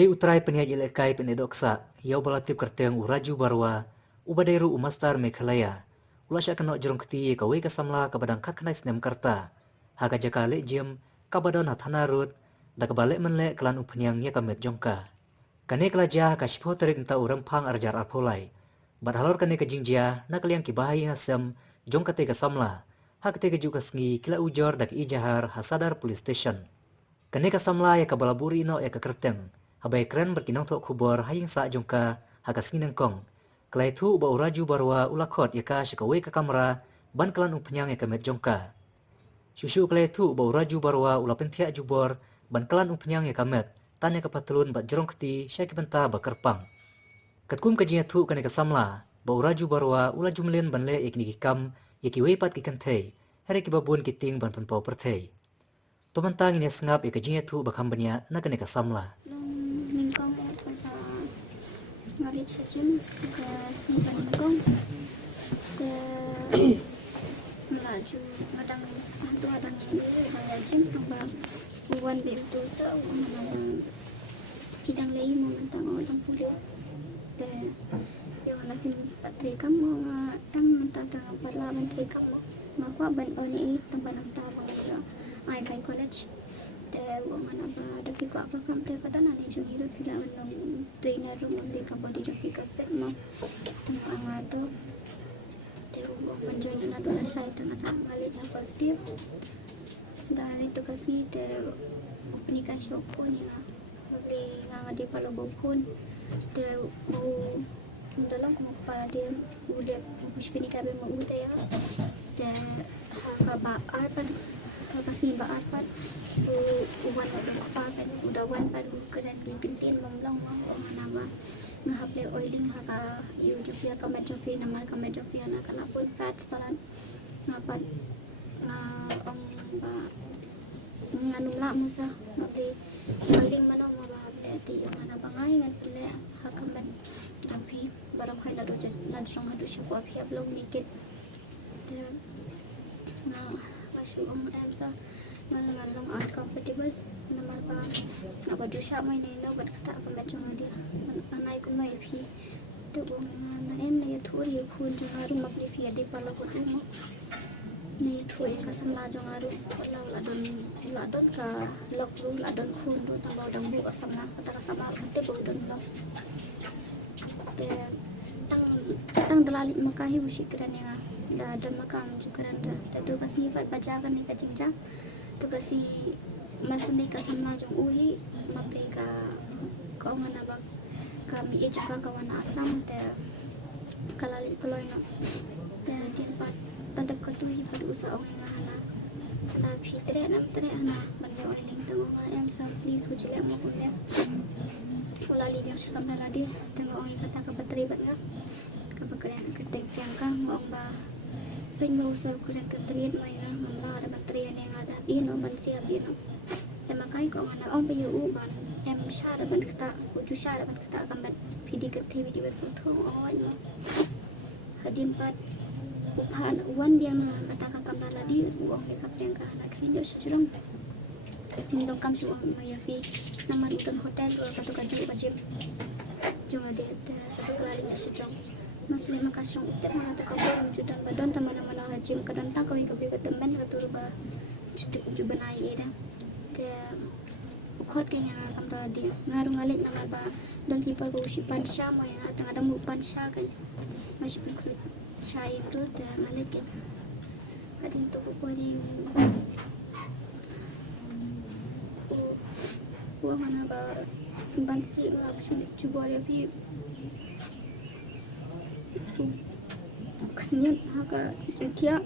Wei utrai peniaji lekai penedoksa, yau balatip kerteng uraju barwa, ubadairu umastar Meghalaya. Ulasya kenok jerong keti ka wei kasamla ka badang kat kenai senem karta. Haka jaka lek jem, ka badon hathanarut, da ka balik menlek kelan upanyang nya ka met jongka. Kane kelajah ka shipho terik nta urempang arjar arpolai. Bad halor kane ka jingjia, na kaliang kibahay hasem, jong kate ka samla. Hak kate ka juga sengi kila ujor dak ijahar hasadar police station. Kane ka samla ya ka balaburi ino ya ka kerteng. Habai keren berkinong tok kubor haying sa jongka haka sengi nengkong. Kelai tu uba uraju barwa ulakot ya ka shikawe ka kamera ban kelan upanyang ya ka met jongka. Shushu kelai tu uba uraju barwa ulapentia jubor ban kelan upanyang ya ka met. Tanya ka patelun bat jerong keti syaki benta bakerpang. Katkum kajinya tu kane ka samla, ba uraju barwa ula jumlin ban le ikni kikam yaki weipat kikantei, hari kibabun kiting ban penpau pertei. Tomantang ini sengap ya kajinya tu bakambanya na kane ka samla. Ningkong ya pada ngarit sajim ke si ningkong ke melaju madang hantu adang ngajim tambah uwan bintu so menang bidang lagi mentang orang kulit te yang lakin patri kamu mentang pada menteri kamu maka ban oni tempat antara ai kai college te mana ba ada ki apa kam te pada nani jo hiru kila menang trainer room di kampung jo ki kapet mo tentang itu te menjoin na dona sai tengah ngali yang positif dahil itu kasi te upinika siya po niya mabli nga di pala bukun te dalam kumapala dia udah pushpinika be mauta ya te haka ba arpan haka si ba arpan uwan pa kan udah wan pa keren pintin mamlang mo nama ngahaple oiling haka YouTube ya kamet jofi namar kamet jofi na kanapun fats palan ngapat ang nganumla musa mabli oiling manong mababli ti ang mana bangay ngan pile hakamet jofi barang khay na doja nansrong hadu siya ko api ablong nikit na masih sa ngalong uncomfortable namar ba apa jusha may nino bat kata kamet jong dia anay ko may pi tu na na thuri khun jong haru mabli fi adi pala ko mo ni thuri ka samla jong haru ladon ka loklu ladon khun do tambah dang bu ka samla kata ka samla kate bu don lo tang dalali makahi usikran ya da dan makam jukaran da tu kasi pat bajakan ni ka jingjang tu kasi masali ka samla jong uhi mabli ka ko ngana ba kami e juga kawan asam te kalali koloy no te din pat tadap ka tuhi pad usa ong ngana na fitre na ana manle oiling to nga em sa please ujile mo ko ya wala libyan sa kamna ladi tengo ong ikata ka bateri bat nga kapagkarian ka tengkyang ka mo ba pengo sa kulen ka triet may na mamba ada bateri ni nga da ino man siya bino te makai ko ngana ong payu uban em syara ban kata uju syara ban kata kambat pidi ke TV di website thong oi no hadin pat uphan wan dia na kata kamra ladi uang ke kapriang ka na khinyo sejurang tindo kam su maya fi nama udon hotel or katu kaju bajim jong ade satu kali na sejurang masli makasong utek mga to kabon judan badon tamana mana hajim kadon ta ko ikabi katemben katuru ba juban ai eda ke ukot kanya kamra dia ngarung alik nama ba dan kipa ko si pansha mo ya tang ada mu pansha kan masih pun chai itu te ngalik kan hadin to ko ni wa mana ba bansi ngap sulit jubor ya fi kanyat haka jakia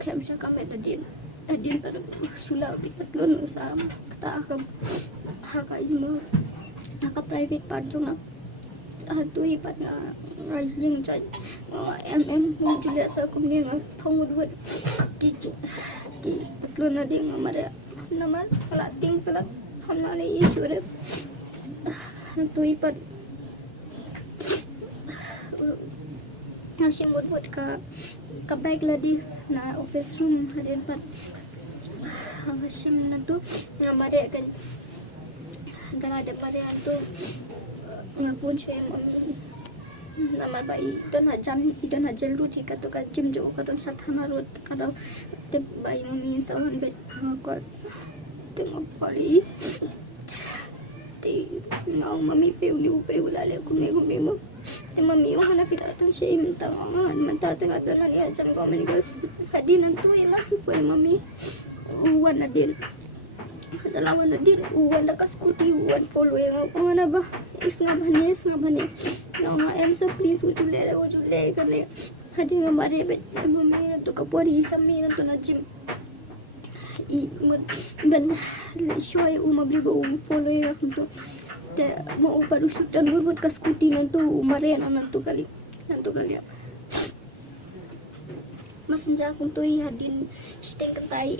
kem sha kamet din adin pada sula pitlun usam kata haka imo haka private part jong tu ipat nga rising cai em julia sa kumni nga phong duat ki pitlun na ding mare namar palating pelak hamale isure tu ipat Nasim buat ka bag ladi na office room hadin pat Nasim na tu nga mare kan dala de marian tu ngapun saya mami namar bai idan hajan ruti ka to ka jim jo ka don sathana rut ka do te bai mami sawan bet ko tengok kali te ngau mami pe uli upre ulale ko me mo te mami mo hana pita ton sei minta manta te ngata na ya jam government girls hadinan tu imas fo mami wan adin dalawan adin wan da kaskuti wan follow yang mana ba isna bhane yang em so please wujule kane hadin ngamare bet mami to kapori sami to na gym i ben shoy umabli ba follow yang tu te mau baru sudan buat kaskuti nantu umaren nantu kali masenja kuntu hadin steng ketai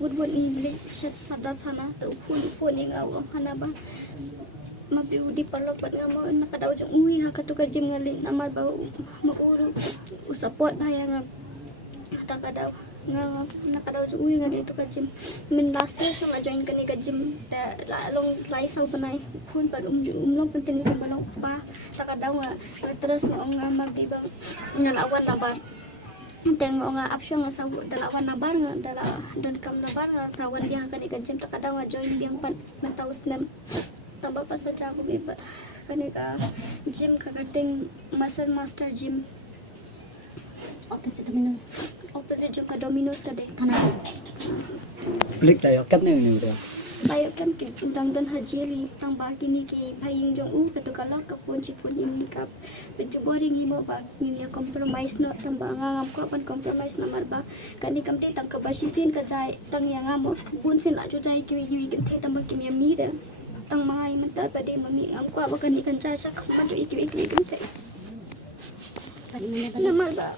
buat ini shat sadar sana tu phone yang awam hana ba mabli udi parlok pat ngamo nakadaw jong uwi ha katuka gym ngali namar ba mauru usapot ba yang takadaw nga nakadaw jong uwi ngali to ka gym min last year so nga join kani ka gym ta long lai sau panai phone par umlong pentin ko balong ba takadaw nga terus nga mabli bang ngalawan labar tengok nga option nga sa dalawan nabar nga dala don kam nabar nga sawan dia kani ka gym takadaw nga join dia pan mentaus nem tambah pas saja aku bebas kani ka gym kakating muscle master gym opposite jung ka Domino's ka de Blik tayo kat na yun yun. tayo kan ki undang dan hajili tang ba kini ki bhaying jong u ka to kala ka phone ini ka beju boring imo ba ni compromise no tang ba ngam ko pan compromise namar ba kani kam te tang ka basisin ka jai tang yang ngam bun sin la ju jai ki kan te tang ba ki mi de tang mai mata pa de mami am ko ba kani kan cha sa kham ju iki kan te namar ba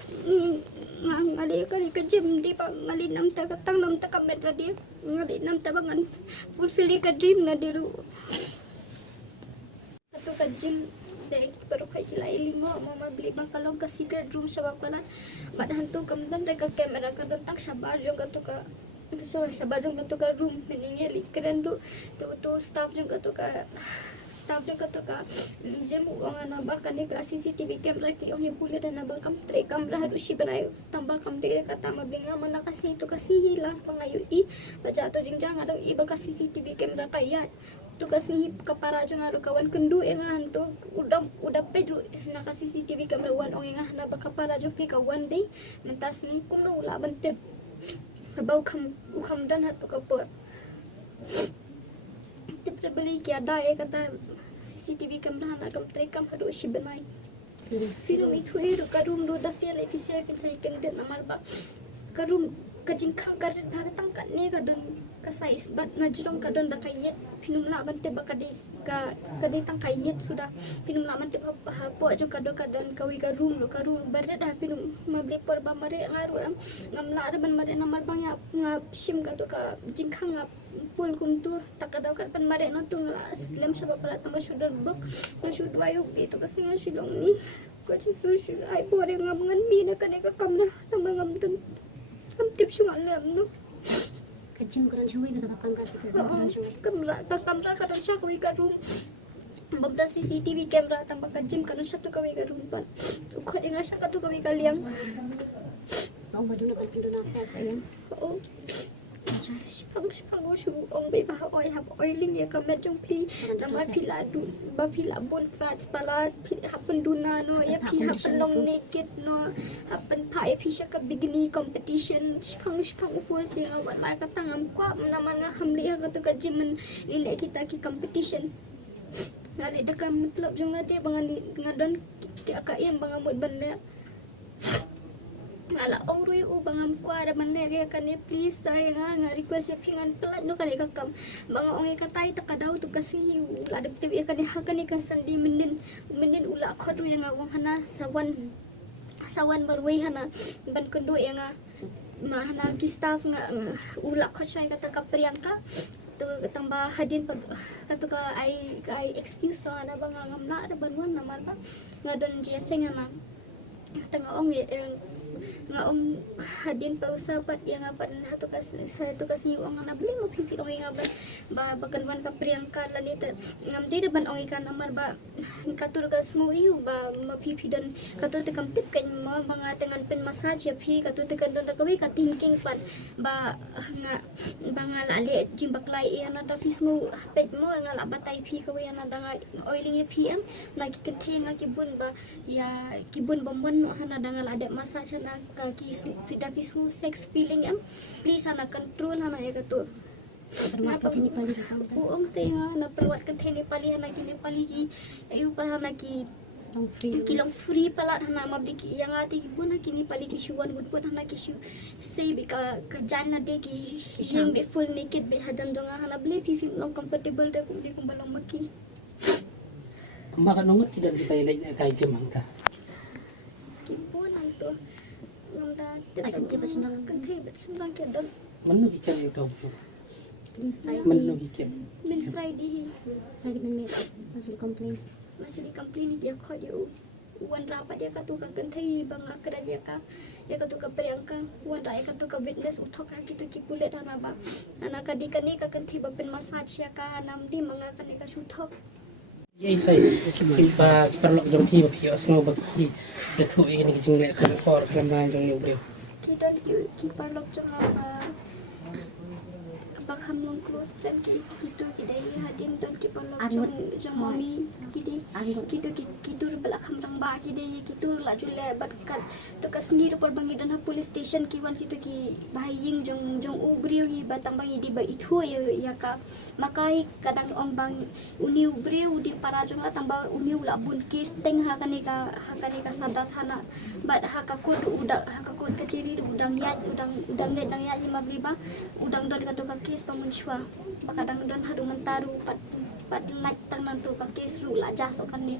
ngali kali ka gym di pa ngali nam ta katang nam ta kamet la di ngali nam ta bangan fulfill ka dream na diru ato ka gym de pero kay ilaili mo beli bang kalong ka secret room sa bapalan madahan to kam dan ka camera ka don tak sabar jong ka to ka so sabar jong ka to ka room meningeli keren do to staff jong ka to ka gym uang na ba kani ka CCTV camera ki oh pula dan abang kam tre kamera harus si banay tambah kam de kata mablinga malakas itu kasi hilas pangayo i baca to jingjang ada iba ka CCTV camera kayat tu kasi kapara jong aro kawan kendu engan tu udah pedro na ka CCTV camera wan ong engan na ba kapara jong ki kawan de mentas ni kum no ula bantep kabau kam dan hatu kapor tip beli ki ada kata CCTV camera na kam trekam hadu si benai film itu ka room do da pia efisien kan sai kan den amal ba ka room ka jingkham ka den bha tangkat ne ka don ka size bat na jirong ka don da kayet pinum la bante ba ka di tang kayet sudah pinum la bante ha po jo ka do ka dan ka wi ka room bare da pinum mabli por ba mare ngaru ngam la ban mare na mal bang ya ngap sim ka do ka jingkham ngap pul kuntu takadaw kan pan mare no tung slam sa pala tama sudah bok na shoot wayo itu kasi nga shudong ni ko si su ay pore nga mga mina kaneka kamna tama ngam tun am tip sung alam no kajim karan shuwi ka kamera kamera karon siya kuwi ka room babda CCTV camera tamba kajim karon siya to kawi ka room pan ko nga siya ka to kawi ka liang mau maduna kan kindona pes ayam oh Sipang usu ong bay bah oiling ya kamet jong pi namar pila du ba pila bon fats pala happen duna no ya pi happen long naked no happen pa ya pi sya ka bikini competition sipang for sing awat la ka tangam kwa naman nga hamli ka to ka jimen lile kita ki competition ngali da ka matlab jong nati bangan ngadon ka iem bangamot banle ala ong rui u bangam kwa ada man le kan ni please saya nga request ya pingan pelat no kali kakam bang ong ka tai ta kadaw tu kasi ula de tv kan ni hakan ni kasandi mendin ula khodu yang awang hana sawan barway hana ban kendo yang mahana ki staff nga ula khot sai kata ka Priyanka tu tambah hadin kata ka ai excuse no ana bang ngam na ada banwan na mal ba ngadon jeseng ana tanga ong nga hadin pa usapat yang apat na hatu kas ni ong na beli mo pipi ong nga ba bakanwan ka Priyanka lalita ngam de ban ong ikan amar ba katur ka smo iu ba mapipi dan katur te kam tip kan mga tengan pen massage ya pi katur te kan don ka wi ka thinking pan ba nga banga lale jimbaklai ya na da fisngu pet mo nga la batai pi ka wi na da nga oiling ya pi am lagi kenteng lagi bun ba ya kibun bombon hana dangal ada masa chana ka ki fida fismu sex feeling am please hana control hana ya katur Permat ini paling tahu. uong tenga na perwat kan thene pali hana ki ne pali ki ayu pa hana ki Ang free. kilong free pala hana mabli ki yang ati bun ki ni pali ki shuan bun bun hana ki shu say bi ka jan na de ki yeng be full naked be hadan jonga hana ble fi long comfortable de kum di kum balong maki Kumbaga nungot tidak dipailig na kay Jimang ta. kipun anto ngam da Ay, kunti ba siya nang- kan thei ba senang ke dam Manu gikan yung daw po. Manu gikan. min Friday Lagi man may masih complain. masih di complain dia kho dia wan rapat dia ka tu ka kan thei bang akra dia ka Priyanka wan ra ka tu ka witness uthok ka kitu ki pulet hana ba ana ka di ka ni ka kan thei ba pen massage ya ka nam di manga ka ni ka suthok Yay say kita perlu jom ki bapio semua bagi itu ini kijing lek kan for kan ban jong yung brio. kita ki parlok jong ba kham long close friend ki kitu ki dai hadin don ki parlok jong mami ki dai Anggot. kitur bela khamrang ba ki de kitur la jule bat kat to kasnir por bangi dan police station ki wan kitu ki bahaying jong ubriu hi batang bangi di ba ithu ya ka makai kadang ong bang uni ubriu di para jong la tamba uni la bun case teng ha kani ka sadar thana bat ha ka kod keciri udang ya udang le dang ya ni mabli ba udang don ka to ka case pamunshwa bakadang don hadu mentaru pat like tang nan tu ka case ru la ja so kan ni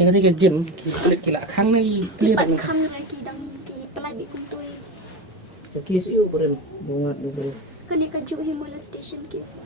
Yang ketiga Jim kila khang nai clear pat kan. kham ngai ki dang ki pelai bi kum tu Kis yu beren bunga dulu. kan ni ka ju hi molestation case